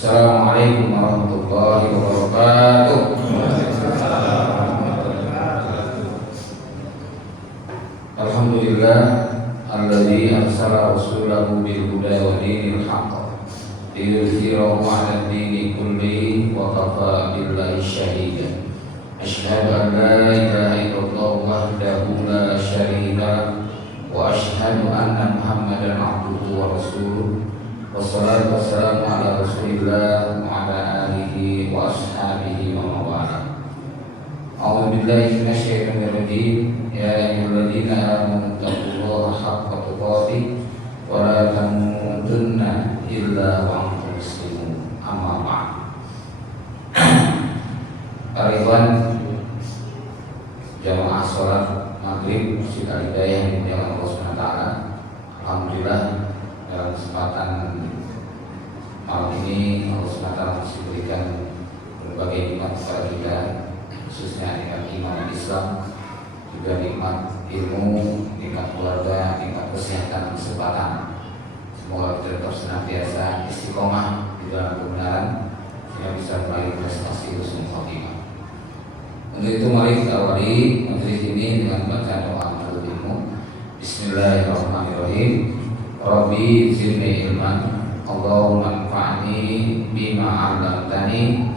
Assalamualaikum warahmatullahi wabarakatuh. Alhamdulillah alladzi arsala rasulahu bil huda wa dinil haqq liyudhhirahu 'ala ad-dini kullihi wa kafa billahi shahida. Asyhadu an la ilaha illallah wahdahu la syarika lahu wa asyhadu anna Muhammadan 'abduhu wa rasuluh. Wassalatu wassalamu ala Rasulillah wa ala alihi wa ashabihi wa mawala. A'udzu billahi minasy syaithanir rajim. Ya ayyuhalladzina amanu taqullaha haqqa tuqatih wa la tamutunna illa wa antum muslimun. Amma ba'd. Kalian jamaah salat maghrib Masjid Al-Hidayah yang dimuliakan Allah Subhanahu wa taala. Alhamdulillah dalam kesempatan malam ini Allah SWT masih berikan berbagai nikmat kepada kita, khususnya nikmat iman dan Islam, juga nikmat ilmu, nikmat keluarga, nikmat kesehatan, kesempatan. Semoga kita tetap senantiasa istiqomah di dalam kebenaran sehingga bisa meraih prestasi husnul khotimah. Untuk itu mari kita awali majelis ini dengan bacaan doa menuntut ilmu. Bismillahirrahmanirrahim. Rabbi zidni ilman, Allahumma anfa'ni bima 'allamtani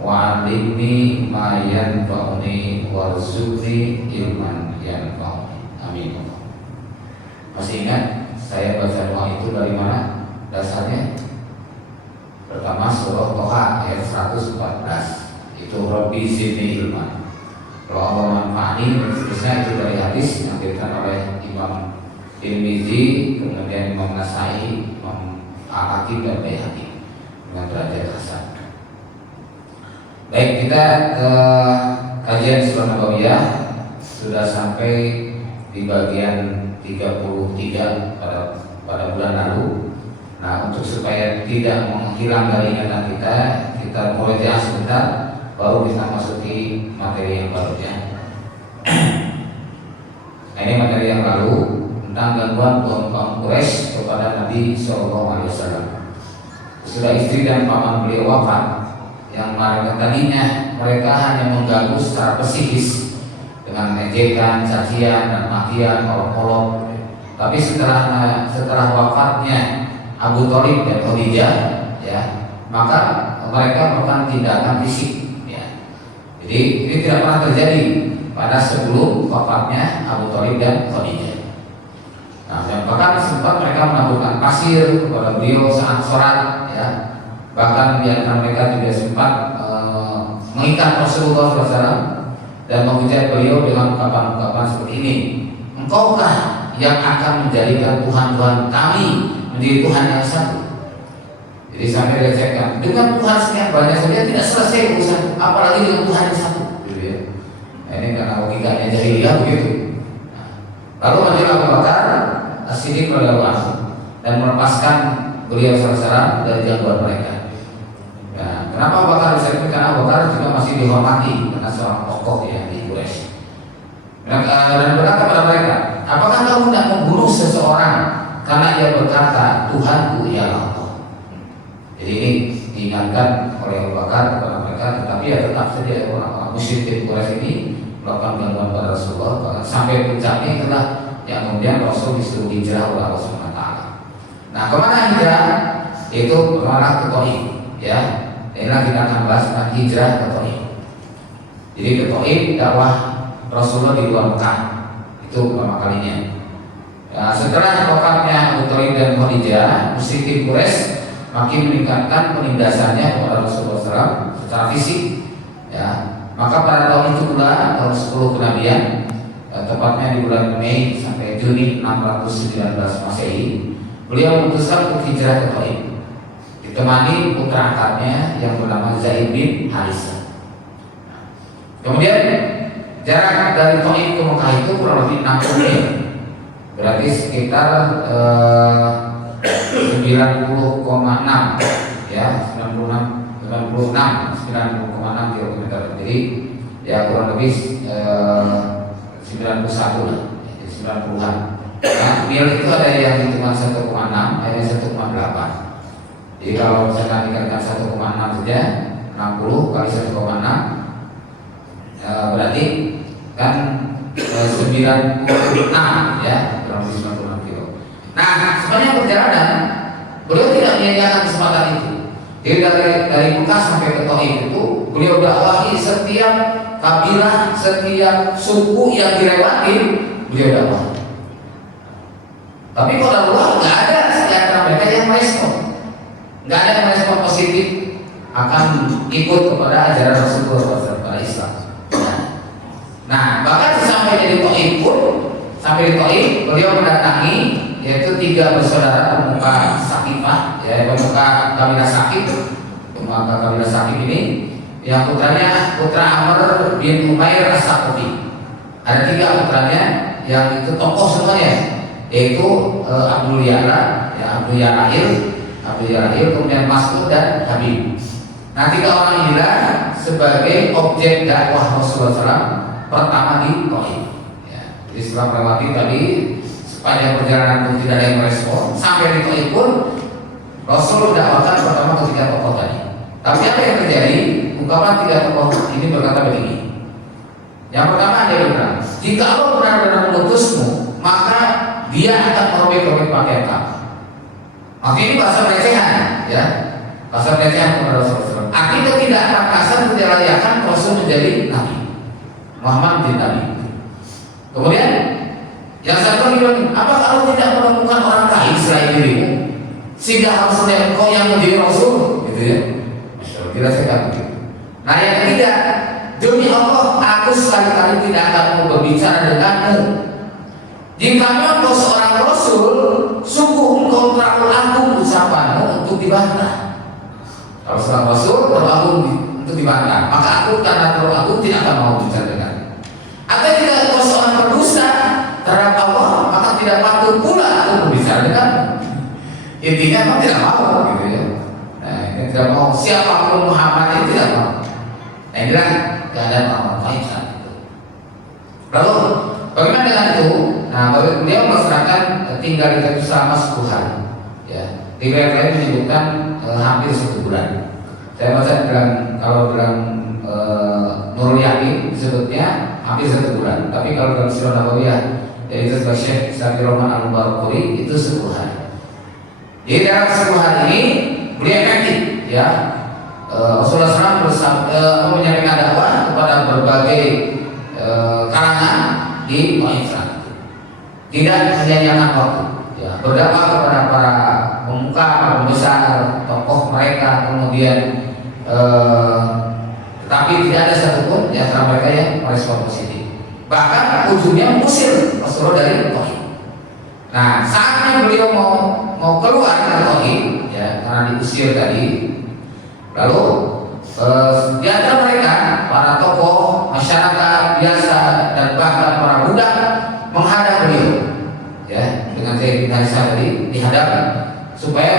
wa 'allimni ma yanfa'uni warzuqni ilman yanfa'uni. Amin. Masih ingat saya baca doa itu dari mana dasarnya? Pertama surah Toha ayat 114. Itu Rabbi zidni ilman. Kalau Allah manfa'ni, seterusnya itu dari hadis yang diberikan oleh Imam Tirmizi, kemudian Imam Nasai, Imam Al-Hakim dan Baihaqi dengan derajat hasan. Baik, kita kajian Sirah Nabawiyah sudah sampai di bagian 33 pada bulan lalu. Nah, untuk supaya tidak menghilang dari ingatan kita mulai sebentar, baru kita masuki materi yang barunya. Nah, ini materi yang lalu tentang gangguan kaum Quraisy kepada Nabi SAW. Sudah istri dan paman beliau wafat, yang tadinya mereka hanya mengganggu secara psikis dengan ejekan, cacian, dan makian, olok-olok. Tapi setelah wafatnya Abu Thalib dan Khadijah, ya, maka mereka melakukan tindakan fisik. Ya. Jadi ini tidak pernah terjadi pada sebelum wafatnya Abu Thalib dan Khadijah. Nah, dan bahkan sempat mereka menaburkan pasir kepada beliau saat sholat, ya. Bahkan di antara mereka juga sempat mengikat Rasulullah SAW dan mengucap beliau dengan ungkapan-ungkapan seperti ini. Engkaukah yang akan menjadikan Tuhan-Tuhan kami menjadi Tuhan yang satu? Jadi sampai dilecehkan, dengan Tuhan sekian banyak saja tidak selesai urusan, apalagi dengan Tuhan yang satu. Gitu ya. Nah, ini karena logikanya jahiliyah begitu. Lalu Majelis Abu Bakar As-Siddiq radhiyallahu anhu dan melepaskan beliau SAW dari gangguan mereka. Nah, kenapa Abu Bakar disebut? Karena Abu Bakar juga masih dihormati karena seorang tokoh ya di Quraisy. Dan berkata kepada mereka, apakah kamu tidak membunuh seseorang karena ia berkata Tuhanku ialah Allah? Jadi ini diingatkan oleh Abu Bakar kepada mereka, tetapi ya tetap saja orang-orang musyrik di Quraisy ini melakukan gangguan pada Rasulullah sampai puncaknya adalah yang kemudian Rasul disuruh hijrah oleh Allah Subhanahu wa taala. Nah, kemana hijrah? Itu mengarah ke Thaif, ya. Inilah kita akan bahas tentang hijrah ke Thaif. Jadi ke Thaif dakwah Rasulullah di luar Mekah itu pertama kalinya. Ya, setelah wafatnya Abu Thalib dan Khadijah, musyrikin Quraisy makin meningkatkan penindasannya kepada Rasulullah SAW secara fisik, ya. Maka pada tahun itu pula, tahun 10 kenabian, tepatnya di bulan Mei sampai Juni 619 Masehi, beliau memutuskan untuk hijrah ke Thaif, ditemani putra angkatnya yang bernama Zaid bin Harisah. Kemudian jarak dari Thaif ke Mekah itu kurang lebih 60 mil, berarti sekitar 90,6 ya, 90,6 km. Jadi ya kurang lebih 91 lah, 90-an. Nah, mil itu ada yang hitungan 1,6, ada yang 1,8. Jadi kalau misalkan dikatakan 1,6 saja, 60 kali 1,6 berarti kan 96 ya, kurang lebih 96 kilo. Nah, sepanjang perjalanan beliau tidak menyediakan kesempatan itu. Jadi dari Mekah sampai ke Thaif itu beliau dakwahi setiap kabilah, setiap suku yang dilewati beliau dakwah. Tapi kalau Allah nggak ada di antara mereka yang merespon, nggak ada yang merespon positif akan ikut kepada ajaran Rasulullah kepada Islam. Nah, bahkan sampai di Thaif pun, sampai di Thaif beliau mendatangi yaitu 3 bersaudara pemuka Saqifah, ya pemuka kabilah Saqif, pemuka kabilah Saqif ini, yang putranya putra Amr bin Umair As-Saqafi. Ada 3 putranya yang itu tokoh semuanya, yaitu Abdul Ya'la, ya Abdul Ya'la, kemudian Mas'ud dan Habib. Nah, 3 orang inilah sebagai objek dakwah Rasulullah SAW pertama di Thaif. Ya, jadi setelah melewati tadi sepanjang perjalanan pun tidak ada yang merespon, sampai di Thaif pun Rasul dakwahkan pertama ke 3 tokoh tadi. Tapi apa yang terjadi? Ungkapan 3 tokoh ini berkata begini. Yang pertama dia bilang, jika Allah benar-benar mengutusmu, maka dia akan merobek-robek pakaian kamu. Maka ini bahasa pelecehan, ya, bahasa pelecehan kepada Rasulullah. Artinya tidak pantasan tidak layakan Rasul menjadi Nabi, Muhammad menjadi Nabi. Kemudian yang satu lagi, apa kalau tidak menemukan orang lain selain dirimu, sehingga harus engkau yang menjadi Rasul, gitu ya? Masya Allah, dirasakan begitu. Nah, yang ketiga, demi Allah, aku sekali-kali tidak akan mau berbicara denganmu. Jika engkau seorang Rasul, sungguh engkau terlalu agung ucapanmu untuk dibantah. Kalau seorang Rasul terlalu agung untuk dibantah, maka aku karena terlalu agung tidak akan mau bicara denganmu. Atau jika engkau seorang pendusta terhadap Allah, maka tidak patut pula aku berbicara denganmu. Intinya memang tidak mau, gitu ya. Nah, ini tidak mau, siapapun Muhammad ini tidak mau. Nah, inilah keadaan orang lain saat itu. Lalu bagaimana dengan itu? Nah, beliau melaksanakan tinggal di Thaif selama 10 hari. Ya, di lain menyebutkan hampir 1 bulan. Saya baca kalau dalam Nurul Yakin disebutnya hampir 1 bulan. Tapi kalau dalam Sirah Nabawiyah dari Tazkiyah Syekh Syakir Rahman Al-Barakuri itu 10 hari. Jadi dalam 10 hari ini beliau efektif, ya. Rasulullah SAW menyampaikan dakwah kepada berbagai kalangan di Thaif. Tidak menyia-nyiakan waktu, ya, berdakwah kepada para pemuka, pembesar, tokoh mereka, kemudian tetapi tidak ada satupun di antara mereka yang merespon positif. Bahkan ujungnya mengusir Rasulullah dari Thaif. Nah, saatnya beliau mau keluar dari Thaif, ya, karena diusir tadi. Lalu di antara mereka para tokoh masyarakat biasa dan bahkan para budak menghadap beliau, ya, dengan Zaid bin Harithah tadi dihadap supaya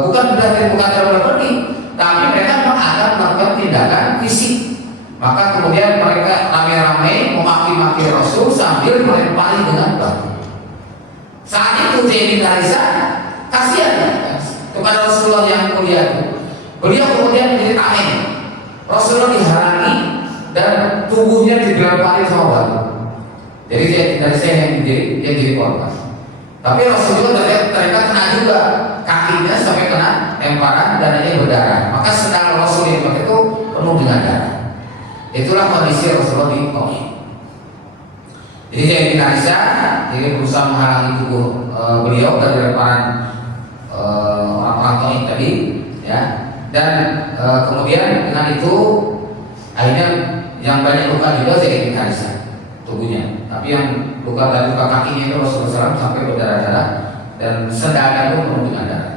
bukan terlalu pergi, tapi mereka akan melakukan tindakan fisik. Maka kemudian mereka ramai-ramai memaki-maki Rasul sambil melempari dengan batu. Saat itu Zaid bin Harithah kasihan kepada Rasulullah yang mulia itu. Beliau kemudian menjadi tameng. Rasulullah dihalangi dan tubuhnya dilempari sama batu. Jadi dari saya yang jadi korban. Tapi Rasulullah ternyata kena juga, kakinya sampai kena lemparan dan ini berdarah. Maka sendal Rasul itu penuh dengan darah. Itulah kondisi Rasulullah di Thaif. Jadi saya binasa, jadi berusaha menghalangi tubuh beliau dari lemparan orang-orang Thaif tadi, ya. Dan kemudian dengan itu akhirnya yang banyak luka juga saya binasa tubuhnya. Tapi yang luka tadi luka kakinya itu Rasulullah SAW sampai berdarah-darah dan sendalnya pun penuh dengan darah.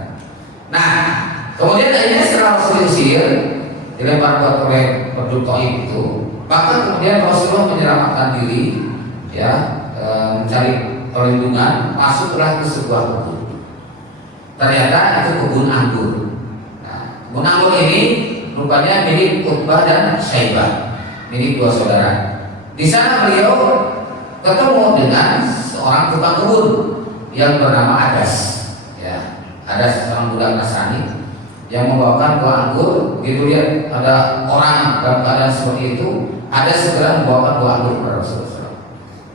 Nah, kemudian akhirnya setelah Rasul diusir, dilempar buat oleh penduduk Thaif itu, maka kemudian Rasulullah menyelamatkan diri, ya, mencari perlindungan, masuklah ke sebuah kebun. Ternyata itu kebun anggur. Nah, kebun anggur ini rupanya milik Utbah dan Syaibah, milik 2 saudara. Di sana beliau ketemu dengan seorang tukang kebun yang bernama Adas, ya. ada seorang budak Nasrani yang membawakan buah anggur. Begitu lihat ada orang dalam keadaan seperti itu, ada segera membawakan buah anggur kepada Rasulullah SAW,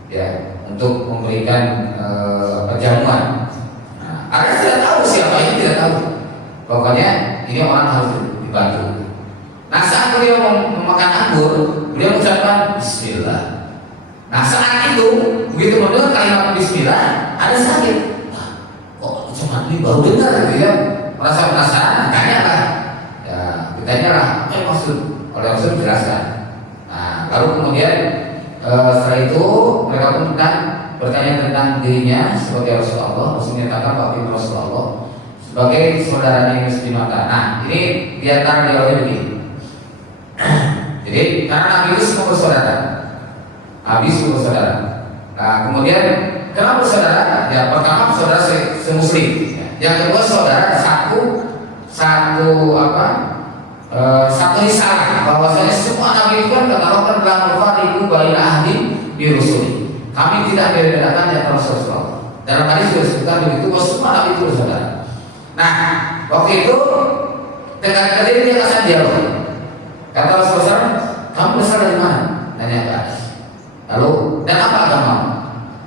ya, untuk memberikan perjamuan. Nah, ada tidak tahu siapa ini, tidak tahu. Pokoknya ini orang harus dibantu. Nah, saat beliau memakan anggur, beliau mengucapkan Bismillah. Nah, saat itu begitu mendengar kalimat Bismillah, ada sakit. Kok cuma ini baru dengar gitu ya? Merasa penasaran, tanya lah. Ya, ditanya lah, apa yang maksud? Oleh Rasul jelaskan. Nah, lalu kemudian setelah itu mereka pun bertanya tentang dirinya sebagai Rasulullah. Rasul menyatakan bahwa Rasulullah sebagai saudaranya Yunus bin Matta. Nah, ini diantara dialognya begini. Jadi karena Nabi itu semua bersaudara, Nabi semua bersaudara. Nah, kemudian kenapa bersaudara? Ya, pertama saudara semuslim. Yang kedua saudara satu risalah, bahwasanya semua nabi itu kan katakan dalam al-fariqu baina ahli bi rusuli. Kami tidak membedakan antara Rasulullah. Dalam hadis juga disebutkan begitu bahwa semua nabi itu bersaudara. Nah, waktu itu dengan kalian dia kasih dialog. Kata Rasulullah, kamu berasal dari mana? Tanya ke Anas. Lalu, dan apa agama?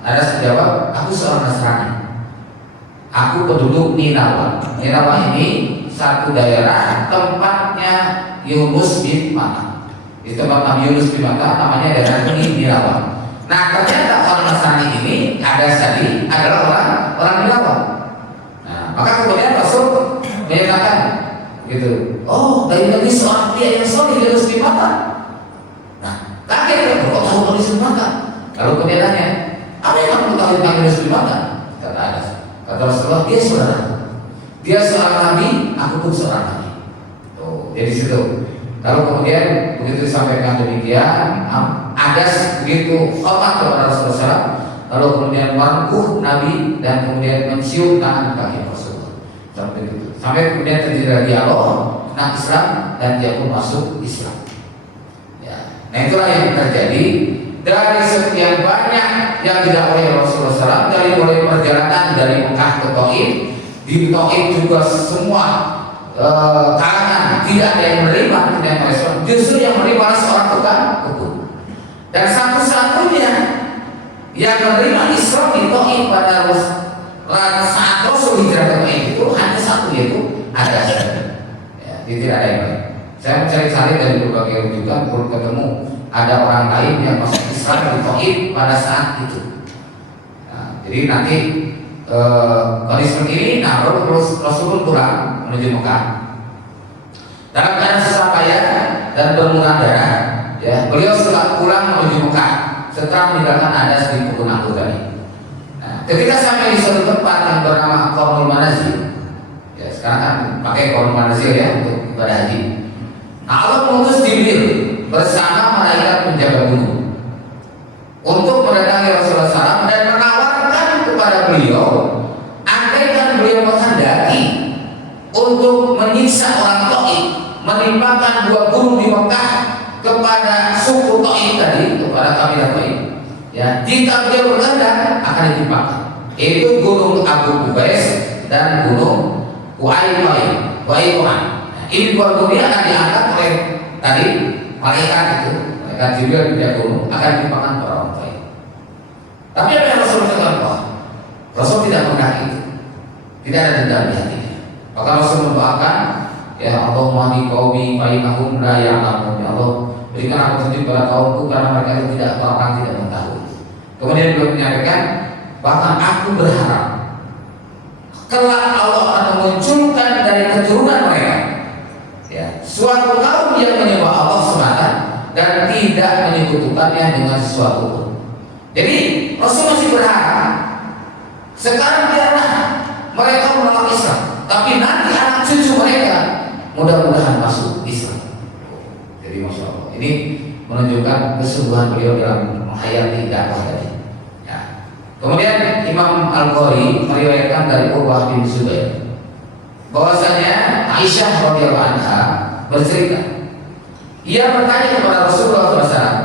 Anas menjawab, aku seorang Nasrani. Aku penduduk Ninawa. Ninawa ini satu daerah tempatnya Yunus bin Matta. Di tempat Nabi Yunus bin Matta namanya daerah ini Ninawa. Nah, ternyata orang Nasrani ini adalah orang Ninawa. Nah, maka kemudian Rasul menyatakan gitu. Oh, dari Nabi seorang pria yang soleh Yunus bin Matta. Nah, kaget kan, kok tahu Yunus bin Matta? Lalu kemudian tanya, apa yang kamu tahu tentang Yunus bin Matta? Kata Anas. Kata Rasulullah, dia saudara. Dia seorang nabi, aku pun seorang nabi. Tuh, jadi situ. Lalu kemudian begitu disampaikan demikian, ada begitu hormat kepada Rasulullah SAW. Lalu kemudian merangkuh Nabi dan kemudian mencium tangan kaki Rasulullah. Sampai kemudian terjadi dialog tentang Islam dan dia pun masuk Islam. Ya. Nah, itulah yang terjadi dari sekian banyak yang didakwai Rasulullah SAW, dari mulai perjalanan dari Mekah ke Taif. Di Taif juga semua kalangan tidak ada yang menerima, tidak yang merespon. Justru yang menerima adalah seorang tukang kebun. Dan satu-satunya yang menerima Islam di Taif pada saat Rasul hijrah ke Taif itu hanya satu, yaitu Anas. Ya, tidak ada yang lain. Saya mencari-cari dari berbagai rujukan, belum ketemu ada orang lain yang masuk Islam di Taif pada saat itu. Nah, jadi nanti kondisi seperti ini, nah Rasul pulang menuju Mekah. Dalam keadaan susah payah dan bermuram darah, ya, beliau setelah pulang menuju Mekah setelah meninggalkan Anas di kebun anggur tadi. Nah, ketika sampai di suatu tempat yang bernama Qarnul Manazil, ya sekarang kan pakai Qarnul Manazil ya untuk ibadah haji. Nah, Allah mengutus Jibril bersama malaikat penjaga gunung untuk mendatangi Rasulullah SAW dan menawarkan kepada beliau, andaikan beliau menghendaki untuk menyiksa orang Taif, menimpakan dua gunung di Mekah kepada suku Taif tadi, kepada kabilah Taif, ya, jika beliau berkehendak akan ditimpakan. Itu gunung Abu Qubais dan gunung Uaiqan. Ini dua gunung ini akan diangkat oleh tadi malaikat itu, malaikat Jibril di gunung akan ditimpakan para orang Taif. Tapi apa yang Rasul katakan? Rasul tidak pernah itu, tidak ada dendam di hatinya. Maka Rasul mendoakan, ya Allah mahdi qaumi fa innahum la ya'lamun. Ya Allah, berikan aku petunjuk pada kaumku karena mereka itu orang tidak mengetahui. Kemudian beliau menyampaikan, bahkan aku berharap kelak Allah akan memunculkan dari keturunan mereka, ya, suatu kaum yang menyembah Allah semata dan tidak menyekutukannya dengan sesuatu. Jadi Rasul masih berharap sekarang biarlah mereka menolak Islam, tapi nanti anak cucu mereka mudah-mudahan masuk Islam. Jadi Masya Allah, ini menunjukkan kesungguhan beliau dalam menghayati dakwah tadi. Ya. Kemudian Imam Al-Bukhari meriwayatkan dari Urwah bin Zubair bahwasanya Aisyah radhiyallahu anha bercerita, ia bertanya kepada Rasulullah SAW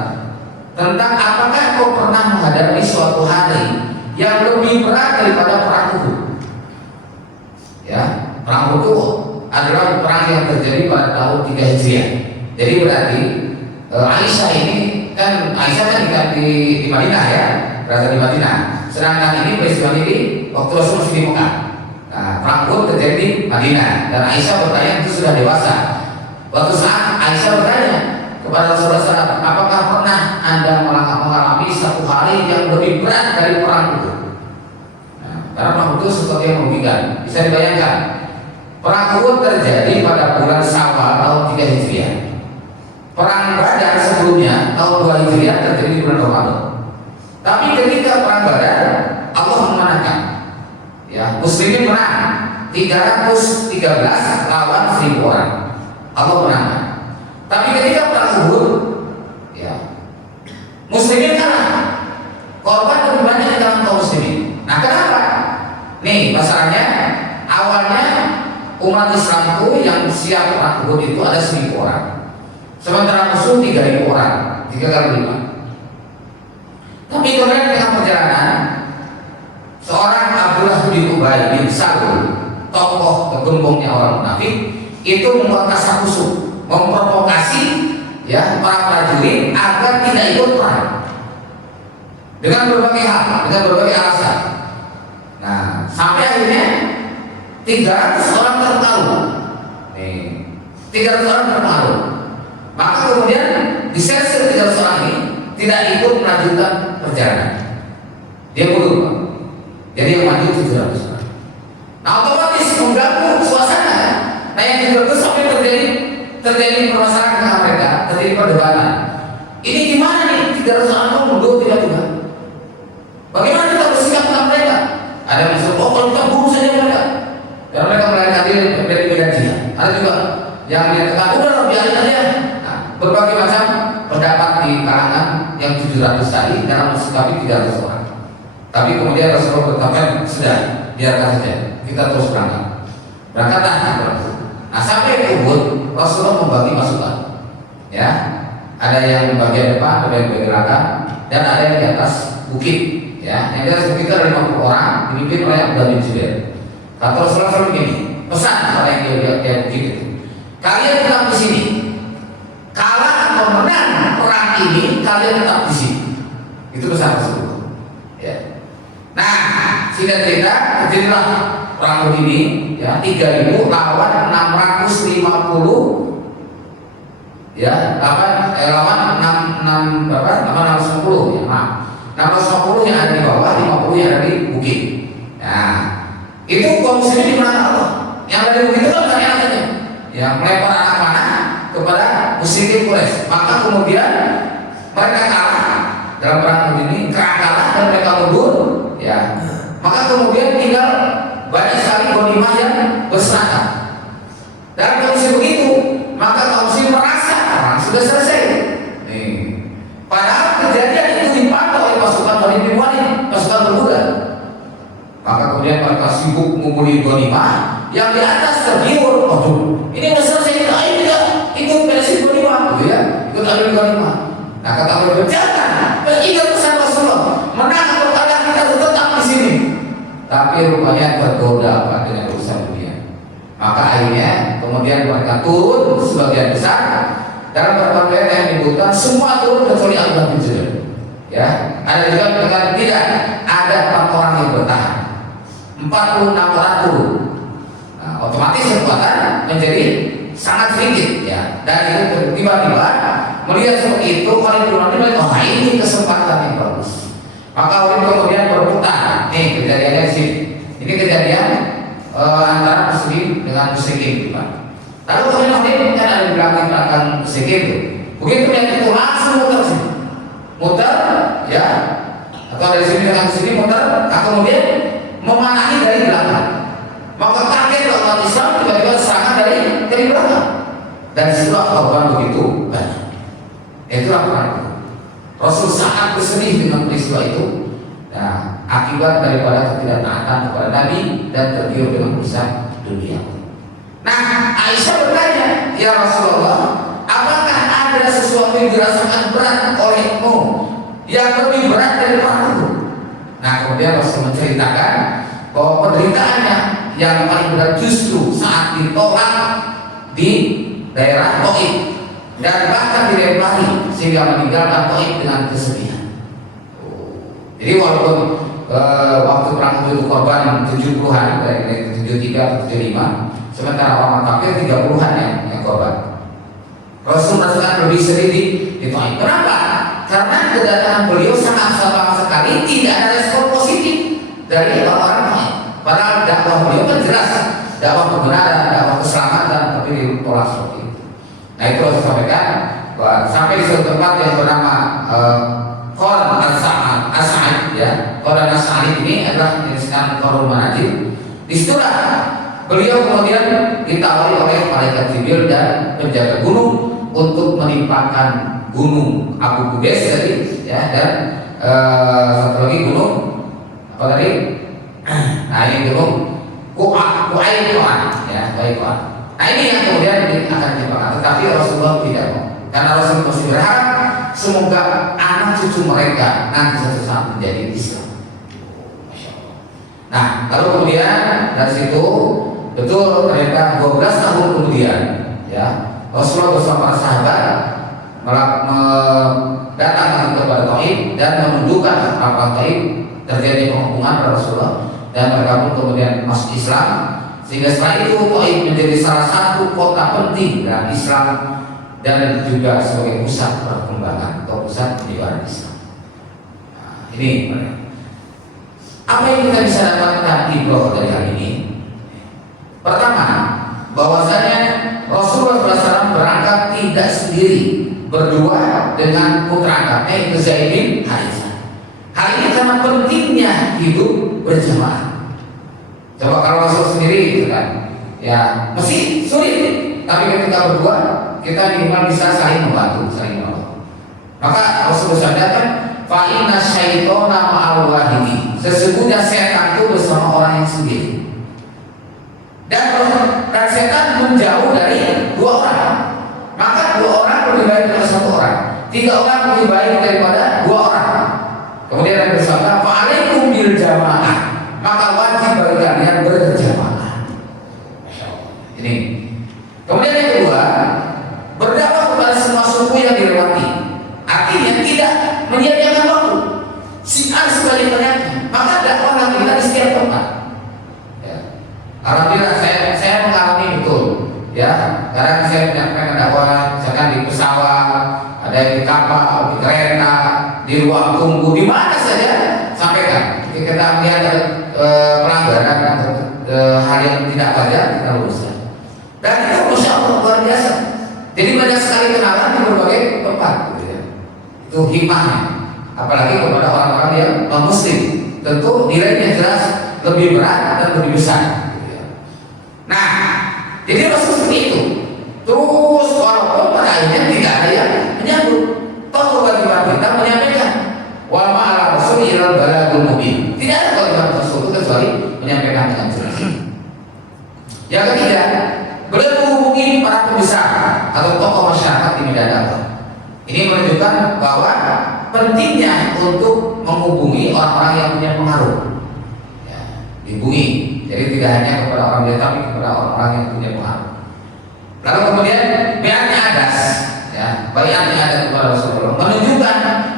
tentang apakah kau pernah menghadapi suatu hari yang lebih berat daripada perang Uhud. Ya, Perang Uhud adalah perang yang terjadi pada tahun 3 Hijriah. Jadi berarti Aisyah ini kan di Madinah ya, berada di Madinah. Sedangkan ini peristiwa ini waktu Rasul masih di Mekah. Nah, perang Uhud terjadi di Madinah dan Aisyah bertanya itu sudah dewasa. Waktu saat Aisyah bertanya kepada Rasulullah SAW, apakah pernah Anda mengalami satu hari yang lebih berat dari perang Uhud? Nah, karena perang Uhud itu sesuatu yang merugikan. Bisa dibayangkan, perang Uhud terjadi pada bulan Syawal tahun 3 Hijriah. Perang Badar sebelumnya tahun 2 Hijriah terjadi di bulan Ramadan. Tapi ketika perang Badar, Allah memenangkan. Ya, muslimin menang 313 lawan 1000 orang. Allah menangkan. Tapi ketika perang Uhud, ya, muslimin kalah. Korban lebih banyak di dalam kaum muslimin. Nah, kenapa? Nih, masalahnya awalnya umat Islam itu yang siap perang Uhud itu ada 1000 orang. Sementara musuh 3000 orang, 3 kali lipat. Tapi kemudian dengan perjalanan, seorang Abdullah bin Ubay bin Salul, tokoh kegembongnya orang munafik, itu membuat kasakusuk, memprovokasi ya para prajurit agar tidak ikut perang dengan berbagai hal, dengan berbagai alasan. Nah, sampai akhirnya 300 orang terpengaruh. 300 orang terpengaruh. Maka kemudian disensor 300 orang ini tidak ikut melanjutkan perjalanan. Dia mundur. Jadi yang maju 700 orang. Nah, otomatis mengganggu suasana. Nah, yang 700 sampai terjadi permasalahan dengan mereka, terjadi perdebatan. Ini gimana nih 300 orang mundur tiba-tiba? Bagaimana kita bersikap dengan mereka? Ada yang mensuruh, oh kalau kita bunuh saja mereka. Karena mereka melarikan diri dari medan jihad. Ada juga yang menyatakan, udah biarin aja. Nah, berbagai macam pendapat di kalangan yang 700 tadi dalam mensikapi 300 orang. Tapi kemudian Rasulullah berkata, sudah, biarkan saja, kita terus berangkat. Berangkatlah. Nah, sampai ke Uhud, Rasulullah membagi pasukan. Ya, ada yang bagian depan, ada yang bagian belakang, dan ada yang di atas bukit. Ya, yang di atas bukit ada 50 orang, dipimpin oleh Abdullah bin Zubair. Kata Rasulullah SAW begini, pesan kepada yang di bukit itu, kalian tetap di sini. Kalah atau menang perang ini, kalian tetap di sini. Itu pesan Rasulullah. Ya. Nah, singkat cerita, terjadilah perang Uhud ini, ya 3000 lawan 650, ya lawan 610, ya maaf, 650 yang ada di bawah, 50 yang ada di bukit. Nah, itu kaum muslimin dimenang Allah. Yang ada di bukit itu kan enak saja, yang melempar anak panah kepada musyrikin Quraisy. Maka kemudian mereka kalah dalam perang ini, kalah dan mereka mundur. Ya, maka kemudian tinggal banyak sekali ghanimah yang berserakan. Dalam kondisi begitu, maka kaum muslim merasa perang sudah selesai. Padahal kejadian itu dipantau oleh pasukan Khalid bin Walid, pasukan berkuda. Maka kemudian mereka sibuk mengumpulkan ghanimah, yang di atas tergiur, aduh, ini sudah selesai, ayo kita ikut beresin ghanimah, gitu ya, ikut ambil ghanimah. Nah, kata mereka, jangan, ingat pesan Rasulullah, menang atau kalah kita tetap di sini. Tapi rupanya tergoda Pak dengan urusan dunia. Maka akhirnya kemudian mereka turun sebagian besar. Dalam beberapa ayat yang menyebutkan semua turun kecuali Abdullah bin Zubair. Ya, ada juga dengan tidak ada 4 orang yang bertahan, 46 orang turun. Nah, otomatis kekuatan menjadi sangat sedikit ya. Dan itu tiba-tiba melihat seperti itu, Khalid bin Walid melihat, oh ini kesempatan yang bagus. Maka Khalid kemudian berputar. Nih kejadiannya di sini. Ini kejadian antara muslim dengan musyrikin, Pak. Lalu kemudian Khalid kan ada di belakang musyrikin itu. Begitu dia itu langsung muter sini, muter, ya, atau dari sini dengan sini muter. Nah, kemudian memanangi dari belakang. Maka kaget umat Islam tiba-tiba serangan dari belakang. Dan setelah korban begitu banyak. Itulah perang. Rasul sangat bersedih dengan peristiwa itu. Nah, akibat daripada ketidaktaatan kepada Nabi dan tergiur dengan urusan dunia. Nah, Aisyah bertanya, ya Rasulullah, apakah ada sesuatu yang dirasakan berat olehmu yang lebih berat dari perang itu? Nah, kemudian Rasul menceritakan bahwa penderitaannya yang paling berat justru saat ditolak di daerah Taif dan bahkan dilempari sehingga meninggalkan Taif dengan kesedihan. Jadi walaupun waktu perang itu korban 70-an dari 73 atau 75, sementara orang kafir 30-an yang korban. Rasul merasakan lebih sedih di Taif. Kenapa? Karena kedatangan beliau sangat sama sekali tidak ada respon positif dari orang-orang Taif. Padahal dakwah beliau kan jelas, dakwah kebenaran, dakwah keselamatan, tapi ditolak seperti itu. Nah itu harus sampaikan bahwa sampai di suatu tempat yang bernama Qarn As-Sa'id, ya. Qarn As-Sa'id ini adalah jeniskan Qarun Manazil. Disitulah beliau kemudian ditawari oleh malaikat Jibril dan penjaga gunung untuk menimpakan gunung Abu Qubais tadi, ya, dan satu lagi gunung apa tadi? Nah ini gunung Qu'ain, ya, Qu'ain. Nah ini yang kemudian akan ditimpakan, tetapi Rasulullah tidak mau, karena Rasulullah masih berharap semoga anak cucu mereka nanti suatu saat menjadi Islam. Nah, kalau kemudian dari situ betul ternyata 12 tahun kemudian, ya, Rasulullah bersama para sahabat datang kepada Taif dan menunjukkan apa Taif terjadi penghubungan pada Rasulullah dan mereka pun kemudian masuk Islam, sehingga setelah itu Taif menjadi salah satu kota penting dalam Islam dan juga sebagai pusat perkembangan atau pusat penyebaran Islam. Nah, ini apa yang kita bisa dapatkan ibroh dari hal ini? Pertama, bahwasanya Rasulullah SAW berangkat tidak sendiri, berdua dengan putra angkatnya yaitu Zaid bin Harithah. Hal ini karena pentingnya hidup berjamaah. Coba kalau Rasul sendiri gitu kan, ya mesti sulit. Tapi ketika berdua, kita minimal bisa saling membantu, saling menolong. Maka Rasulullah SAW kan, fa inna syaitona ma'al wahidi. Sesungguhnya setan itu bersama orang yang sendiri. Dan setan menjauh dari dua orang. Maka dua orang lebih baik daripada satu orang. Tiga orang lebih baik daripada dua orang. Kemudian Nabi bersabda, fa'alaikum bil jamaah. Maka wajib bagi kalian berjamaah. Ini. Kemudian yang kedua, berdakwah kepada semua suku yang dilewati. Artinya tidak menyediakan waktu. Siar sebaliknya, maka dakwah kita di setiap tempat. Ya. Alhamdulillah saya mengalami betul. Ya, kadang saya menyampaikan dakwah, misalkan di pesawat, ada yang di kapal, di kereta, di ruang tunggu, di mana saja sampaikan. Jika kita melihat pelanggaran atau hal yang tidak wajar, kita luruskan. Dan itu Masya Allah luar biasa. Jadi banyak sekali kenalan di berbagai tempat, gitu ya. Itu hikmahnya. Apalagi kepada orang-orang yang non-muslim, tentu nilainya jelas lebih berat dan lebih besar, gitu ya. Nah, jadi Rasul seperti itu. Terus walaupun pada akhirnya tidak ada yang menyambut, toh kewajiban kita menyampaikan. Wa ma'ala Rasul ilal balagul mubin. Tidak ada kewajiban Rasul kecuali menyampaikan dengan jelas. Yang ketiga, beliau menghubungi para pembesar atau tokoh masyarakat di medan dakwah. Ini menunjukkan bahwa pentingnya untuk menghubungi orang-orang yang punya pengaruh, ya, dihubungi. Jadi tidak hanya kepada orang lain, tapi kepada orang-orang yang punya pengaruh. Lalu kemudian biarnya adas, ya, bayarnya adas kepada Rasulullah menunjukkan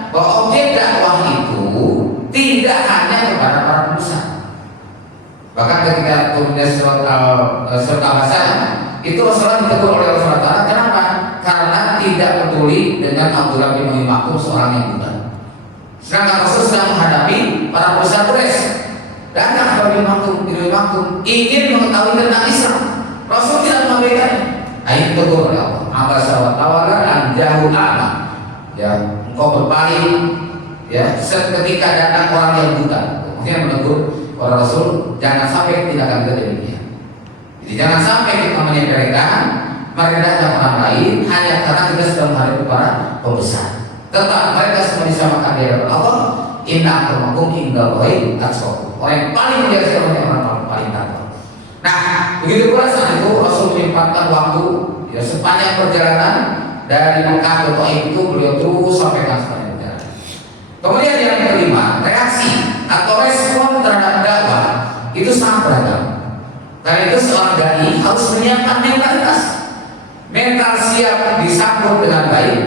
bahwa objek dakwah itu tidak hanya kepada para pembesar. Bahkan ketika turunnya surat Al-Baqarah itu Rasulullah ditegur oleh Rasulullah Ta'ala. Kenapa? Karena tidak peduli dengan Abdullah bin Ubay Maktum, seorang yang buta. Sedangkan Rasul sedang menghadapi para pembesar Quraisy. Dan Abdullah bin Ubay Maktum ingin mengetahui tentang Islam. Rasul tidak memberikan. Ayat tegur oleh Allah. Abasa wa tawalla an jahul a'ma. Ya, engkau berpaling, ya, seketika datang orang yang buta. Maksudnya menegur para Rasul, jangan sampai tindakan kita demikian. Jadi jangan sampai kita menyepelekan, merendahkan orang lain hanya karena kita sedang menghadapi para pembesar. Tetap mereka semua disamakan di hadapan Allah. Inna akramakum indallahi atqakum. Orang yang paling mulia adalah orang yang paling takwa. Nah, begitu pula saat itu Rasul menyempatkan waktu, ya, sepanjang perjalanan dari Mekah ke Taif itu beliau terus sampaikan sepanjang perjalanan. Kemudian yang kelima, reaksi atau respon terhadap dakwah itu sangat beragam. disambut dengan baik.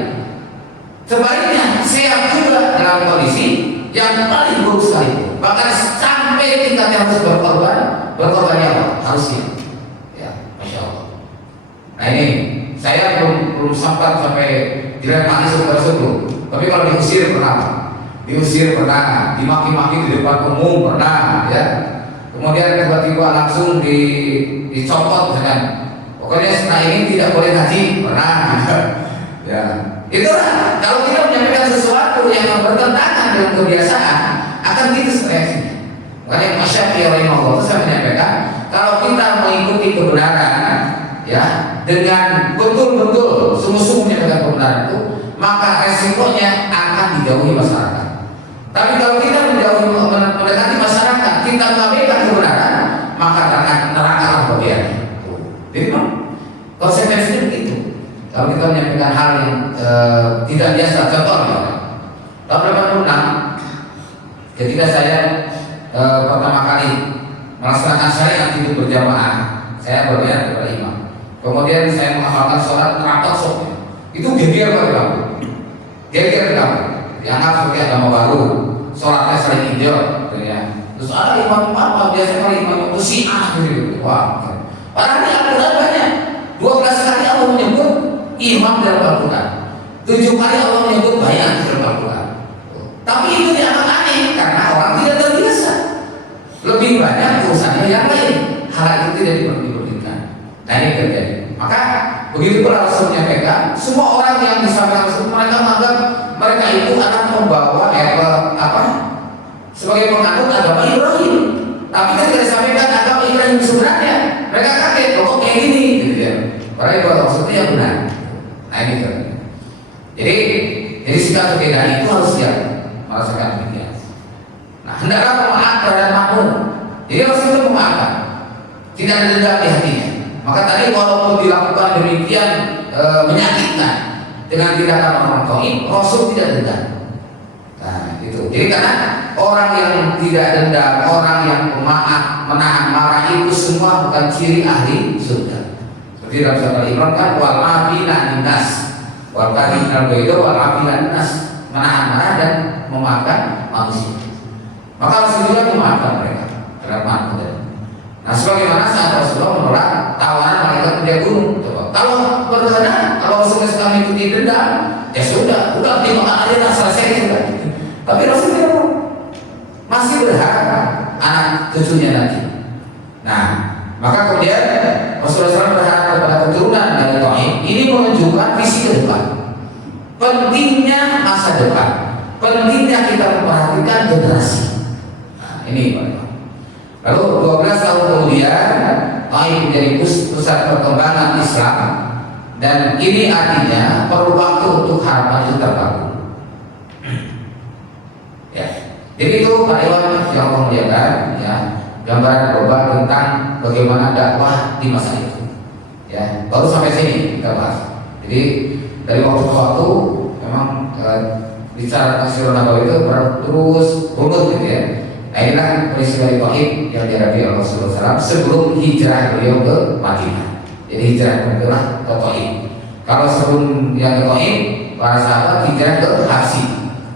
Sebaliknya sehat juga dalam kondisi yang paling buruk sekali. Bahkan sampai tingkat yang harus berkorbannya apa? Harusnya. Ya, masya Allah. Nah ini saya belum sempat sampai dilempari tersebut. Tapi kalau diusir pernah, dimaki-maki di depan umum pernah, ya. Kemudian tiba-tiba langsung dicopot misalkan. Pokoknya setelah ini tidak boleh ngaji pernah. Ya. Itulah kalau kita menyampaikan sesuatu yang bertentangan dengan kebiasaan akan gitu reaksinya. Makanya Masyafi'i rahimahullah itu saya menyampaikan kalau kita mengikuti kebenaran ya dengan betul-betul sungguh-sungguh menyampaikan kebenaran itu, maka resikonya akan dijauhi masyarakat. Tapi kalau kita mendekati masyarakat, kita mengabaikan kebenaran, maka neraka bagiannya. Jadi konsekuensinya begitu. Kalau kita menyampaikan hal yang tidak biasa, contohnya tahun 86 ketika saya pertama kali melaksanakan syariat itu berjamaah, saya berbayar kepada imam. Kemudian saya menghafalkan sholat terakhir sore. Itu geger pada kamu, geger kamu. Dianggap sebagai agama baru, sholatnya sering hijau, ya. Terus ada imam apa biasanya kalau imam itu Syiah gitu, wah. Padahal ini Al-Quran banyak. 12 kali Allah menyebut imam dalam Al-Quran, 7 kali Allah menyebut bayat dalam Al-Quran. Tapi itu dianggap aneh karena orang tidak terbiasa. Lebih banyak urusannya yang lain. Hal itu tidak diperlukan. Nah ini terjadi. Maka begitu pula Rasul menyampaikan, semua orang yang disampaikan Rasul, mereka menganggap mereka itu akan membawa sebagai penganut agama Ibrahim. Tapi ketika disampaikan agama Ibrahim sebenarnya, mereka kaget, kok kayak gini, gitu ya. Karena itu maksudnya yang benar. Nah ini kan. Jadi sikap perbedaan itu harus dia merasakan demikian. Nah hendaklah memaaf terhadap makmum. Jadi harus itu memaafkan, tidak ada dendam di hatinya. Maka tadi walaupun dilakukan demikian menyakitkan dengan tindakan orang toib, Rasul tidak dendam. Nah itu. Jadi karena orang yang tidak dendam, orang yang pemaaf, menahan marah itu semua bukan ciri ahli surga. Seperti dalam surat Al-Imran kan wal afina linnas, wal kadhina wal afina linnas, menahan marah dan memaafkan manusia. Maka Rasul juga memaafkan mereka terhadap manusia. Nah sebagaimana saat Rasulullah menolak tawanan malaikat dia gunung. Coba. Kalau bagaimana? Kalau Rasulullah SAW mengikuti dendam, ya sudah, udah dimakan aja dan selesai sudah. Tapi Rasul tidak mau, masih berharap anak cucunya nanti. Nah, maka kemudian Rasulullah SAW berharap kepada keturunan dari Taif. Ini menunjukkan visi ke depan, pentingnya masa depan, pentingnya kita memperhatikan generasi. Nah, ini Pak. Lalu 12 tahun kemudian Taif menjadi pusat perkembangan Islam, dan ini artinya perlu waktu untuk harapan itu terbangun. Ya, jadi itu karyawan yang Allah muliakan, ya, gambaran global tentang bagaimana dakwah di masa itu. Ya, baru sampai sini kita bahas. Jadi dari waktu ke waktu memang bicara Sirah Nabawi itu terus runut gitu ya. Nah inilah peristiwa Taif yang dihadapi oleh Rasulullah SAW sebelum hijrah beliau ke Madinah. Jadi hijrah ke Taif. Kalau sebelum yang ke Taif, para sahabat hijrah ke Habsyi,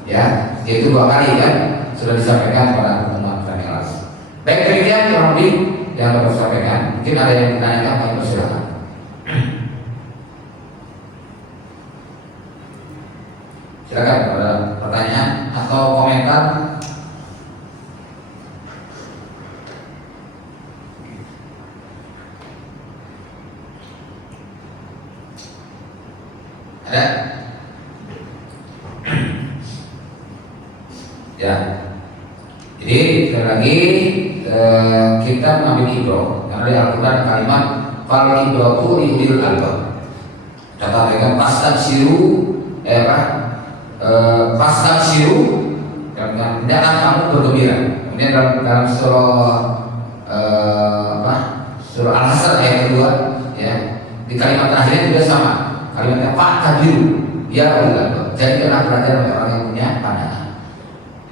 ya, yaitu 2 kali kan sudah disampaikan pada umat kami lalu. Baik, demikian kurang lebih yang dapat disampaikan. Mungkin ada yang ditanyakan, kami persilakan. Silakan ada pertanyaan atau komentar. Ada? Ya. Jadi sekali lagi kita mengambil ibroh karena di Al-Quran kalimat fal ibrohu liulil albab. Katakan pastabshiru pastabshiru dan hendaklah kamu bergembira. Kemudian dalam surah surah Al-Hasr ayat kedua, ya, di kalimat terakhirnya juga sama. Kalimatnya Pak Kabiru, ya Allah. Jadi kena belajar orang yang punya pandangan.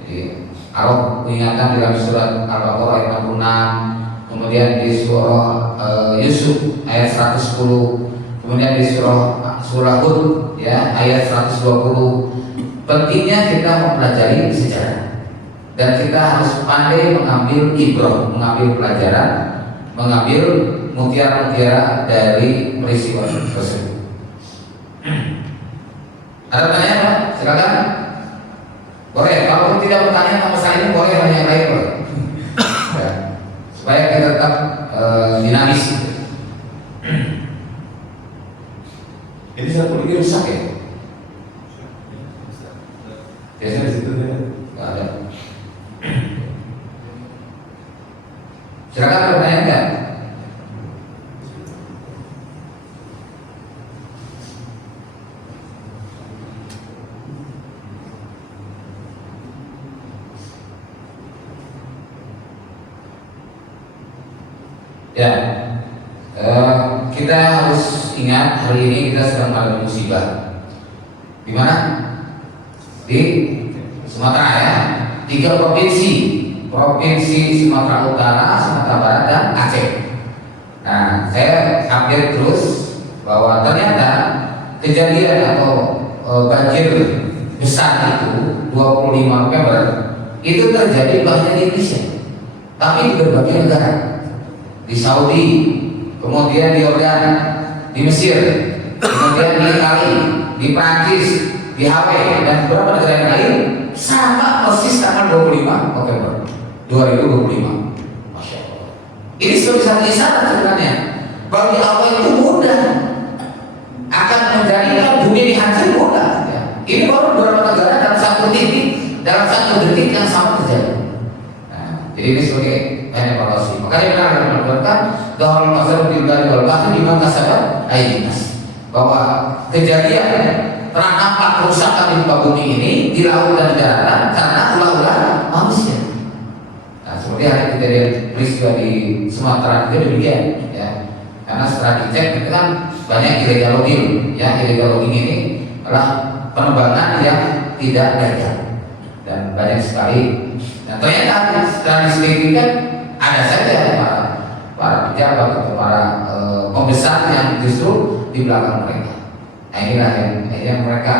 Jadi kalau mengingatkan dalam surat Al-Baqarah ayat 66, kemudian di surah Yusuf ayat 110, kemudian di surah surah Hud ya ayat 120. Pentingnya kita mempelajari sejarah dan kita harus pandai mengambil ibrah, mengambil pelajaran, mengambil mutiara-mutiara dari peristiwa tersebut. Ada pertanyaan Pak? Silakan. Boleh, kalau tidak bertanya masalah ini boleh tanya yang lain boleh. Ya, supaya kita tetap dinamis. Jadi satu ini rusak ya? Biasanya di situ ya? Nggak ada. Silakan bertanya enggak? Ya, kita harus ingat hari ini kita sedang mengalami musibah. Di mana? Di Sumatera ya. 3 provinsi, Provinsi Sumatera Utara, Sumatera Barat, dan Aceh. Nah, saya update terus bahwa ternyata kejadian atau banjir besar itu 25 November itu terjadi bukan di Indonesia, tapi di berbagai negara. Di Saudi, kemudian di Yordan, di Mesir, kemudian di Itali, di Prancis, di Hawaii, dan beberapa negara yang lain sama persis tanggal 25 November 2025. Masya Allah. Ini sudah bisa isyarat sebenarnya bagi Allah itu mudah akan menjadikan dunia dihancur mudah. Ya. Ini baru beberapa negara dalam satu titik, dalam satu detik yang sama terjadi. Nah, jadi ini sebagai evaluasi. Makanya benar yang melakukan dahul mazhab bil-bari wal bahri bima kasabat aydinas, bahwa kejadian ternampak kerusakan di muka bumi ini di laut dan di daratan karena ulah-ulah manusia. Nah, seperti hari kejadian peristiwa di Sumatera itu demikian ya. Karena setelah dicek itu kan banyak illegal logging ya. Illegal logging ini adalah penebangan yang tidak legal dan banyak sekali. Nah, ternyata setelah diselidiki ada saja para pejabat atau para pembesar yang justru di belakang mereka. Nah, inilah yang mereka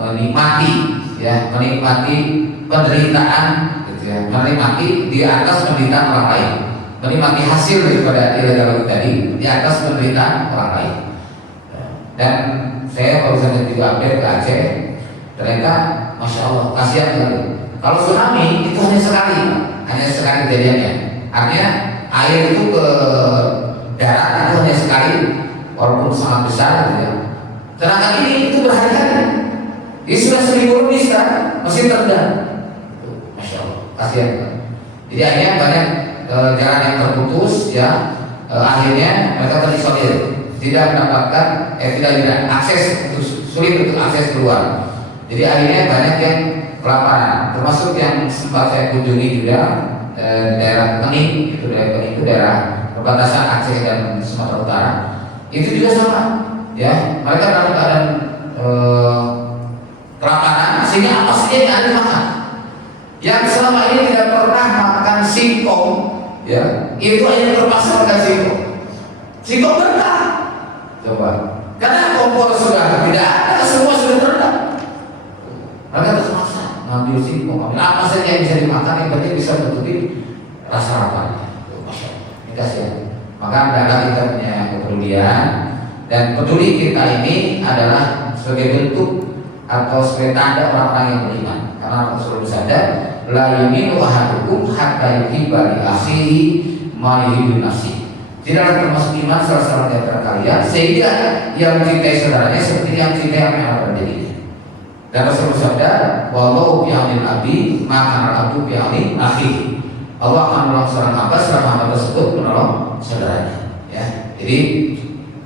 menikmati ya, menikmati penderitaan gitu ya, menikmati di atas penderitaan orang lain, menikmati hasil daripada illegal tadi di atas penderitaan orang lain. Dan saya baru saja juga update ke Aceh, ternyata masya Allah kasihan sekali. Kalau tsunami itu hanya sekali kejadiannya. Artinya air itu ke darat itu hanya sekali, walaupun sangat besar gitu ya. Sedangkan ini itu berhari-hari. Ini sudah 1000 lebih sekarang masih terendam. Masya Allah, kasihan. Jadi akhirnya banyak jalan yang terputus ya. Akhirnya mereka terisolir, tidak mendapatkan tidak akses, sulit untuk akses keluar. Jadi akhirnya banyak yang kelaparan, termasuk yang sempat saya kunjungi juga daerah Kening, itu daerah perbatasan Aceh dan Sumatera Utara. Itu juga sama, ya. Mereka dalam keadaan kelaparan, sehingga apa saja yang ada makan. Yang selama ini tidak pernah makan singkong, ya, itu hanya terpaksa makan singkong. Singkong berkah, coba. Karena kompor sudah tidak ada, semua sudah terendam. Mereka terpaksa ngambil singkong, ngambil apa saja yang bisa dimakan yang penting bisa menutupi rasa lapar. Masya Allah, ini kasihan. Maka adalah kita punya kepedulian, dan peduli kita ini adalah sebagai bentuk atau sebagai tanda orang-orang yang beriman. Karena Rasulullah bersabda, la yuminu ahadukum hatta yuhibba li akhihi ma yuhibbu nafsihi. Tidaklah termasuk iman salah seorang di antara kalian sehingga yang mencintai saudaranya seperti yang mencintai apa yang ada dirinya. Dan Rasulullah bersabda, wallahu bi'aunil abdi maka al-abdu bi'auni akhihi. Allah akan menolong seorang hamba selama hamba tersebut menolong saudaranya. Ya, jadi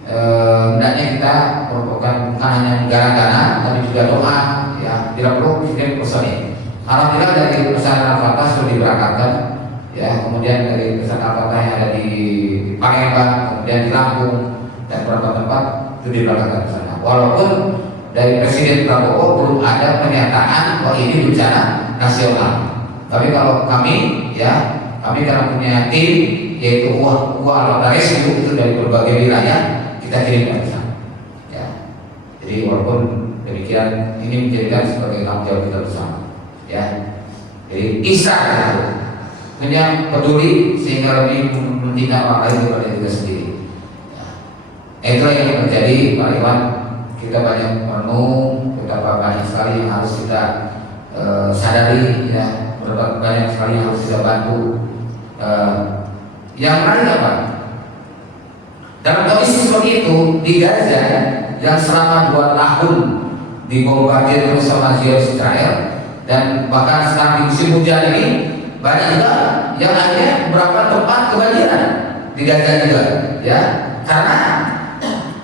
hendaknya kita merupakan bukan hanya menggana-gana, tapi juga doa. Ya, tidak perlu bikin personil. Alhamdulillah dari pesan Al-Fatah sudah diberangkatkan. Ya, kemudian dari pesan Al-Fatah yang ada di Palembang, kemudian di Lampung dan beberapa tempat itu diberangkatkan ke sana. Walaupun dari Presiden Prabowo belum ada pernyataan bahwa ini bencana nasional. Tapi kalau kami, ya, kami karena punya tim yaitu UA Al-Bataris itu dari berbagai wilayah kita kirim ke sana. Ya. Jadi walaupun demikian, ini menjadikan sebagai tanggung jawab kita bersama, ya. Jadi kisah itu punya peduli sehingga lebih mementingkan orang lain daripada kita sendiri. Itulah yang terjadi Pak Iwan. Kita banyak merenung, kita banyak sekali yang harus kita sadari, ya, banyak sekali yang harus kita bantu. Yang lain apa? Dalam kondisi seperti itu di Gaza yang selama 2 tahun dibombardir oleh sama Israel, dan bahkan sekarang di musim hujan ini banyak juga yang akhirnya beberapa tempat kebanjiran di Gaza juga, ya, karena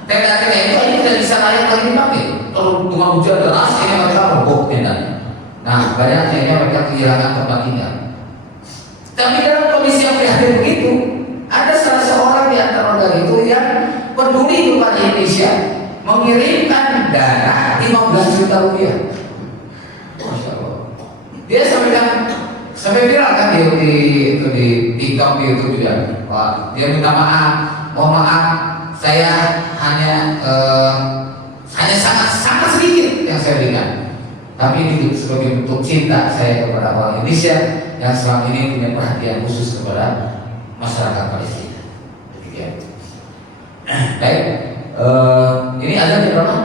tenda-tenda itu ini tidak bisa layak lagi dipakai. Kalau dengan hujan deras ini mereka roboh tendanya. Nah, banyak akhirnya mereka kehilangan tempat tinggal. Tapi dalam kondisi yang prihatin begitu, ada salah seorang di antara warga itu yang peduli kepada Indonesia, mengirimkan dana 15 juta rupiah. Masya Allah. Dia sampai viral kan di TikTok itu juga. Wah, dia minta maaf, mohon maaf, saya hanya sangat sedikit yang saya berikan. Tapi ini sebagai bentuk cinta saya kepada orang Indonesia yang selama ini punya perhatian khusus kepada masyarakat Palestina. Demikian. Baik, ini azan jam berapa?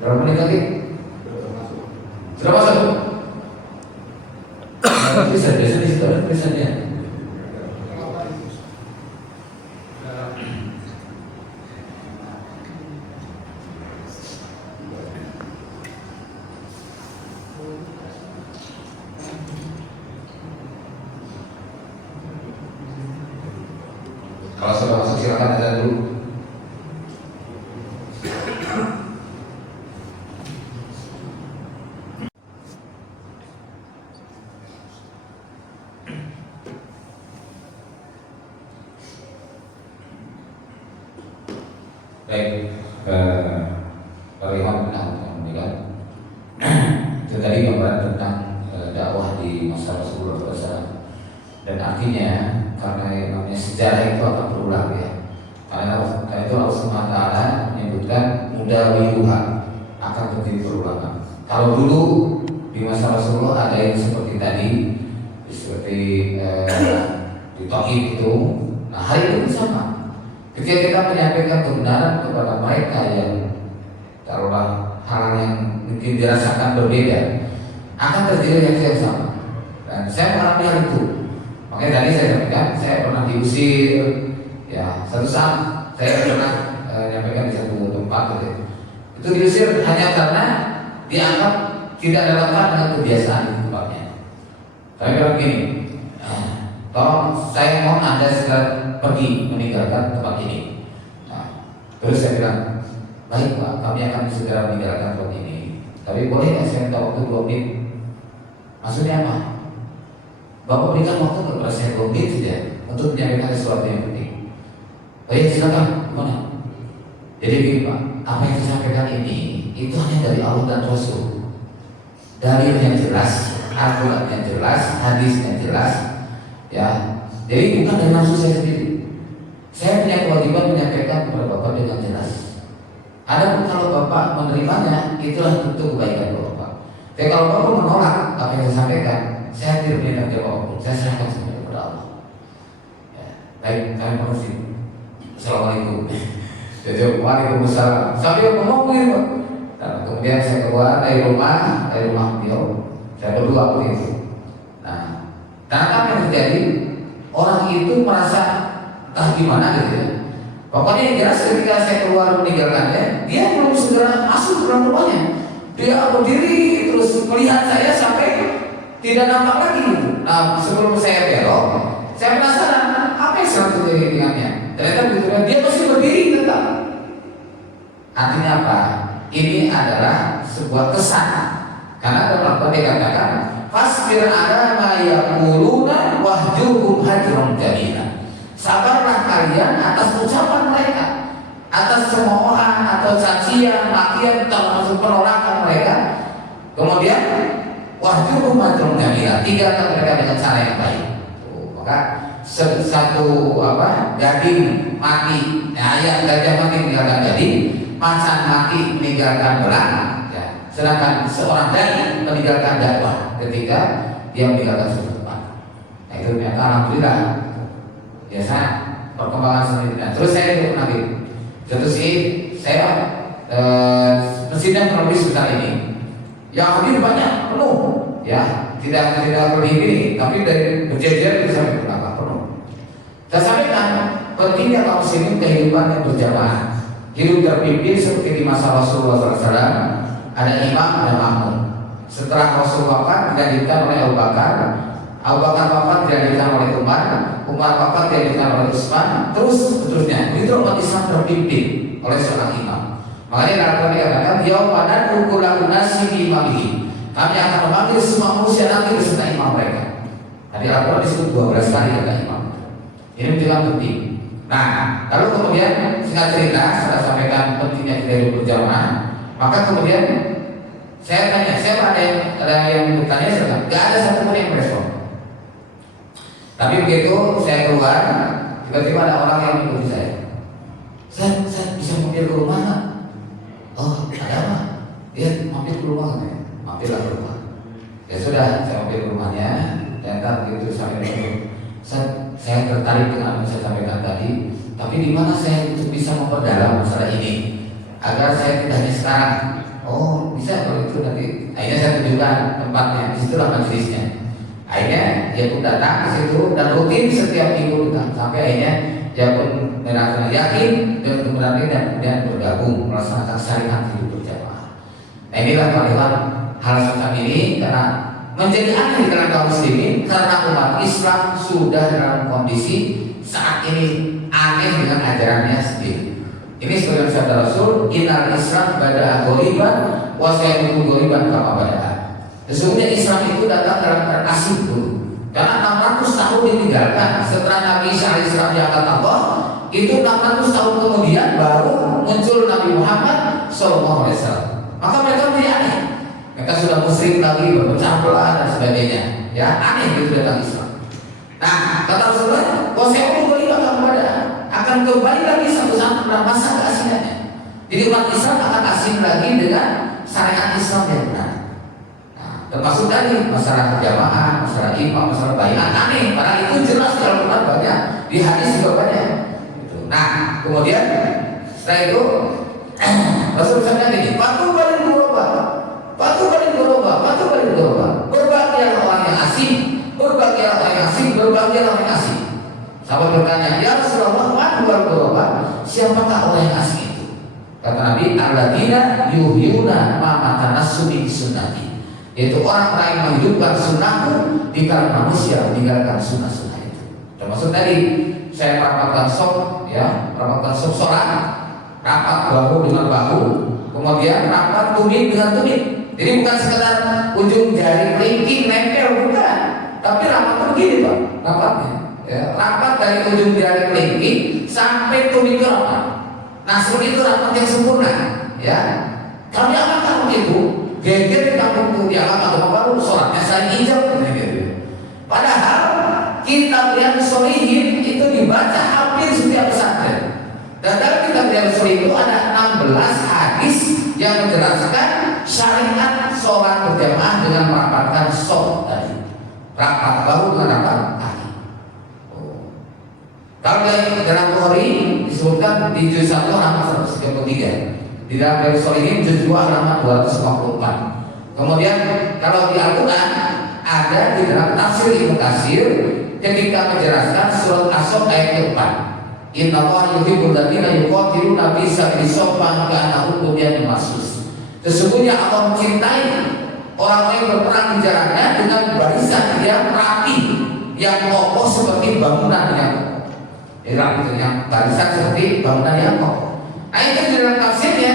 Berapa menit lagi? Sudah masuk? Bisa di situ ada tulisannya. Kalau sudah masuk silakan azan dulu. Baik, Pak Iwan benar, itu tadi gambaran tentang dakwah di masa Rasulullah SAW, dan artinya karena namanya sejarah itu akan berulang, ya. Karena itu Allah SWT menyebutkan mudawiluha, akan terjadi perulangan. Kalau dulu di masa Rasulullah ada yang seperti tadi, seperti di Tauhid itu, nah hari ini sama. Ketika kita menyampaikan kebenaran kepada mereka yang taruhlah hal yang mungkin dirasakan berbeda, akan terjadi reaksi yang sama. Dan saya mengalami hal itu. Makanya tadi saya sampaikan, saya pernah diusir, ya, satu saat saya pernah menyampaikan di satu tempat gitu. Itu diusir hanya karena dianggap tidak relevan dengan kebiasaan di tempatnya. Tapi kalau begini, tolong saya mohon Anda segera pergi meninggalkan tempat ini. Nah, terus saya bilang, baik Pak, kami akan segera meninggalkan tempat ini. Tapi boleh nggak saya minta waktu 2 menit? Maksudnya apa? Bapak berikan waktu kepada saya 2 menit saja untuk menyampaikan sesuatu yang penting. Baik, silakan. Mana? Jadi begini Pak, apa yang saya sampaikan ini itu hanya dari Allah dan Rasul. Dalil yang jelas, Al-Quran yang jelas, hadis yang jelas, ya. Jadi bukan dari nafsu saya sendiri. Saya punya kewajiban menyampaikan kepada Bapak dengan jelas. Adapun kalau Bapak menerimanya, itulah bentuk kebaikan Bapak. Tapi kalau Bapak menolak apa yang saya sampaikan, saya tidak punya tanggung jawab. Saya serahkan semuanya kepada Allah. Ya. Baik, kami permisi. Assalamualaikum. Jadi waalaikumsalam. Sambil ngomong begitu. Nah, kemudian saya keluar dari rumah beliau. Saya berdua begitu. Nah, apa yang terjadi? Orang itu merasa entah gimana gitu ya. Pokoknya yang jelas ketika saya keluar meninggalkannya, dia belum segera masuk ke dalam rumahnya. Dia berdiri terus melihat saya sampai tidak nampak lagi gitu. Nah, sebelum saya belok, saya penasaran apa yang sedang terjadi dengannya. Ternyata begitu dia masih berdiri tetap. Artinya apa? Ini adalah sebuah kesan. Karena dalam Al-Quran dikatakan, fasbir ala ma yaquluna wahjurhum hajran jamila. Sabarlah kalian atas ucapan mereka, atas cemoohan atau cacian, makian, termasuk penolakan mereka. Kemudian wahjurhum hajran jamila, tinggalkan mereka dengan cara yang baik. Maka maka satu gading mati, ayam gajah mati meninggalkan gading, macan mati meninggalkan belang, ya. Sedangkan seorang dai meninggalkan dakwah ketika dia meninggalkan suatu tempat. Nah itu ternyata alhamdulillah biasa perkembangan seperti itu. Terus saya itu nanti suatu sih saya mesinnya kurang lebih sebesar ini, yang hadir banyak penuh, ya tidak berdiri, tapi dari berjejer bisa sampai berapa penuh. Saya sampaikan pentingnya kaum muslimin kehidupan yang berjamaah, hidup terpimpin seperti di masa Rasulullah SAW. Ada imam, ada makmum. Setelah Rasul wafat dilanjutkan oleh Abu Bakar, Abu Bakar wafat dilanjutkan oleh Umar, Umar wafat dilanjutkan oleh Utsman, terus seterusnya. Itu umat Islam terpimpin oleh seorang imam. Makanya Al-Quran dikatakan, yaumana nuqulu nasi imamihi. Kami akan memanggil semua manusia nanti beserta imam mereka. Tadi Al-Quran disebut 12 kali kata imam. Ini menjadi penting. Nah, lalu kemudian singkat cerita saya sampaikan pentingnya kita hidup berjamaah. Maka kemudian saya tanya, ada yang bertanya, saya bilang, gak ada satupun yang merespon. Tapi begitu saya keluar, tiba-tiba ada orang yang mengikuti saya. Saya bisa mampir ke rumah nggak? Oh, ada apa? Dia mampir ke rumah nggak? Mampirlah ke rumah. Ya sudah, saya mampir ke rumahnya. Dan ntar begitu sampai itu, saya tertarik dengan apa yang saya sampaikan tadi. Tapi di mana saya untuk bisa memperdalam masalah ini? Agar saya tidak hanya sekarang, oh bisa kalau itu nanti. Akhirnya saya tunjukkan tempatnya, disitulah majelisnya. Akhirnya dia pun datang ke situ dan rutin setiap minggu datang. Sampai akhirnya dia pun merasa yakin dan kemudian bergabung melaksanakan syariat hidup berjamaah. Nah inilah kalimat hal semacam ini karena menjadi aneh di kalangan kaum muslimin karena umat Islam sudah dalam kondisi saat ini aneh dengan ajarannya sendiri. Ini sebagai sabda Rasul, innal Islam bada'a ghoriban wa sayakunu ghoriban kama bada'a. Sesungguhnya Islam itu datang dalam keadaan asing dulu. Karena 600 tahun ditinggalkan setelah Nabi Isa alaihissalam diangkat Allah, itu 600 tahun kemudian baru muncul Nabi Muhammad SAW. Maka mereka menjadi aneh. Mereka sudah musyrik lagi, berpecah belah dan sebagainya. Ya aneh itu datang Islam. Nah kata Rasulullah, wa sayakunu ghoriban kama bada'a, akan kembali lagi satu saat dalam masa keasingannya. Jadi umat Islam akan asing lagi dengan syariat Islam yang benar. Nah, termasuk tadi masalah jamaah, masalah imam, masalah baiat aneh. Padahal itu jelas di Al-Quran banyak, di hadis juga banyak. Nah, kemudian setelah itu Rasul misalnya gini, patuh balik berobat, patuh balik berobat, patuh balik berobat. Berbahagialah orang yang asing, berbahagialah orang yang asing, berbahagialah orang yang asing. Sahabat bertanya, ya Rasulullah, man huwal ghuraba? Siapakah orang yang asing itu? Kata Nabi, alladzina yuhyuna ma matanassu min sunnati. Yaitu orang-orang yang menghidupkan sunnahku di kalangan manusia meninggalkan sunnah-sunnah itu. Termasuk tadi saya rapatkan sok, ya, rapatkan sok sholat, rapat bahu dengan bahu, kemudian rapat tumit dengan tumit. Jadi bukan sekedar ujung jari kelingking nempel, bukan. Tapi rapatnya begini Pak, rapatnya. Ya, rapat dari ujung jari kelingking sampai tumit itu rapat. Nah seperti itu rapat yang sempurna. Ya, kami amalkan begitu. Geger di kampung itu diamalkan agama baru, sholatnya saya hijau. Padahal kitab yang sholihin itu dibaca hampir setiap pesantren. Dan dalam kitab yang sholihin itu ada 16 hadis yang menjelaskan syariat sholat berjamaah dengan merapatkan sholat tadi. Rapat baru dengan rapat kaki. Kalau dalam Bukhari disebutkan di juz 1 halaman 133, di dalam Riyadhus Shalihin juz 2 halaman 254. Kemudian kalau di Al-Quran ada di dalam tafsir Ibnu Katsir ketika menjelaskan surat As-Saff ayat 4. Innallaha yuhibbul ladzina yuqatiluna fi sabilihi ka'annahum bunyanun marsus. Sesungguhnya Allah mencintai orang-orang yang berperang di jalannya dengan barisan yang rapi, yang kokoh seperti bangunan yang yang barisan seperti bangunan yang kokoh. Nah itu di dalam tafsirnya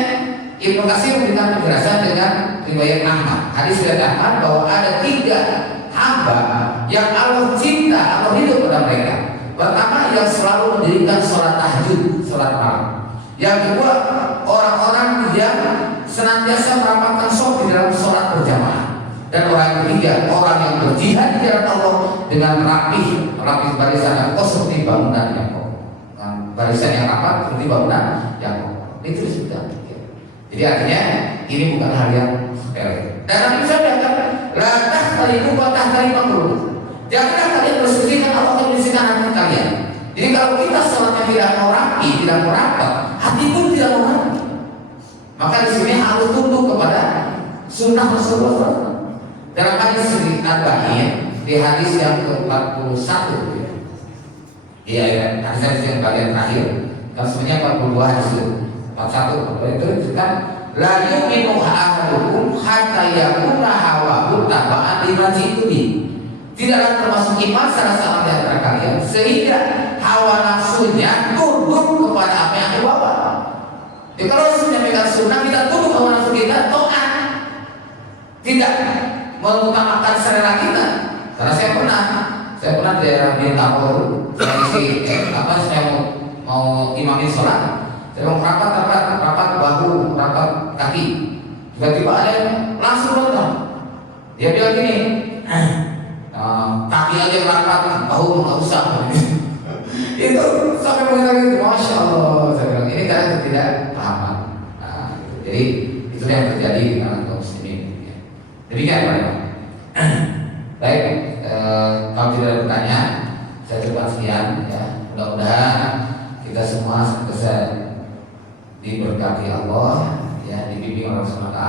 Ibnu Katsir memberikan penjelasan dengan riwayat Ahmad, hadis riwayat Ahmad bahwa ada 3 hamba yang Allah cinta, Allah hidup pada mereka. Pertama yang selalu mendirikan sholat tahajud, sholat malam. Yang kedua orang-orang yang senantiasa merapatkan sholat di dalam sholat berjamaah. Dan orang yang ketiga orang yang berjihad di jalan Allah dengan rapih barisan yang kokoh seperti bangunan yang kokoh, barisan yang rapat seperti bangunan yang kokoh. Itu sudah. Jadi artinya ini bukan hal yang sepele. Dan Nabi SAW la tahtariku wa tahtariku qulub. Janganlah kalian bersedih karena Allah akan membersihkan hati kalian. Jadi kalau kita sholatnya tidak mau rapi, tidak mau rapat, hati pun tidak mau rapi. Maka di sini harus tunduk kepada sunnah Rasulullah. Dalam hadis Arba'in, di hadis yang ke-41, iya, hadis yang bagian terakhir, kan sebenarnya 42 hadis itu. 41 itu kan la yu'minu ahadukum hatta yakuna hawahu taba'an lima ji'tudi. Tidaklah termasuk iman salah seorang di antara kalian sehingga hawa nafsunya tunduk kepada apa yang dibawa. Jadi kalau menyampaikan sunnah kita tunduk hawa nafsu kita, taat, tidak mengutamakan selera kita. Karena saya pernah di daerah Bintangor, saya mau imamin sholat. Saya mau rapat bahu, rapat kaki. Tiba-tiba ada yang langsung nonton. Dia bilang gini, kaki aja rapat, bahu nggak usah. Itu sampai mengatakan itu, masya Allah. Saya bilang ini karena tidak paham. Nah, jadi itu yang terjadi di kalangan kaum muslimin. Demikian Pak. Baik, kalau tidak ada pertanyaan, saya coba sekian. Ya, mudah-mudahan kita semua bisa diberkati Allah, ya, dibimbing oleh Allah SWT,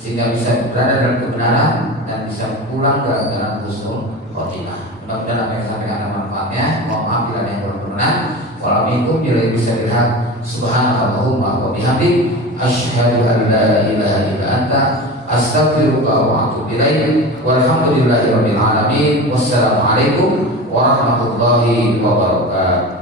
sehingga bisa berada dalam kebenaran dan bisa pulang dalam husnul khotimah. Mudah-mudahan apa yang disampaikan ada manfaatnya. Mohon maaf bila ada yang kurang berkenan. Waalaikumsalam bila bisa lihat. Subhanallahumma wa bihamdik, asyhadu an la ilaha illa anta, astaghfiruka wa atubu ilaik. Walhamdulillahirabbil alamin. Wassalamualaikum warahmatullahi wabarakatuh.